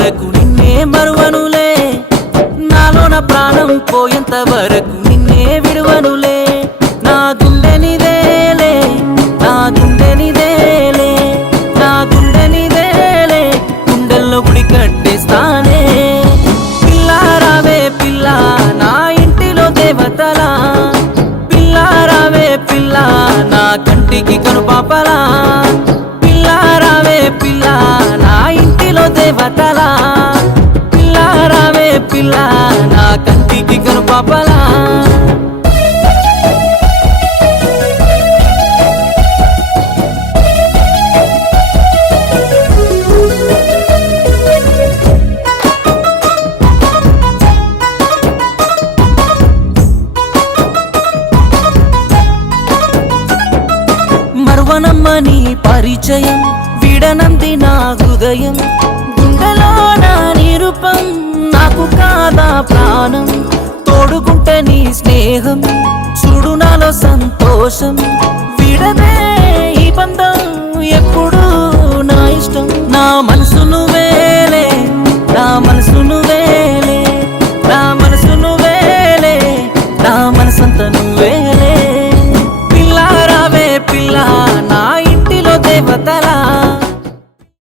వరకు నిన్నే మరువనులే, నాలోన ప్రాణం పోయేంత వరకు నిన్నే విడువనులే. నా గుండె నిదేలే, నా గుండె నిదేలే, నా గుండె నిదేలే, గుండెల్లో గుడి కట్టేస్తానే. పిల్లారావే పిల్ల నా ఇంటిలో దేవతలా, పిల్లారావే పిల్ల నా కంటికి కనుపాపలా, పిల్లారావే పిల్ల నా ఇంటిలో దేవతలా, పిల్లారావే పిల్ల నా కంటికి కనుపాపలా. మరువనమ్మని పరిచయం విడనంది నా హృదయం, గుండెలో నా నిరూపం నాకు కాదా ప్రాణం. తోడుకుంటే నీ స్నేహం చూడు నాలో సంతోషం, విడదే ఈ బంధం ఎప్పుడు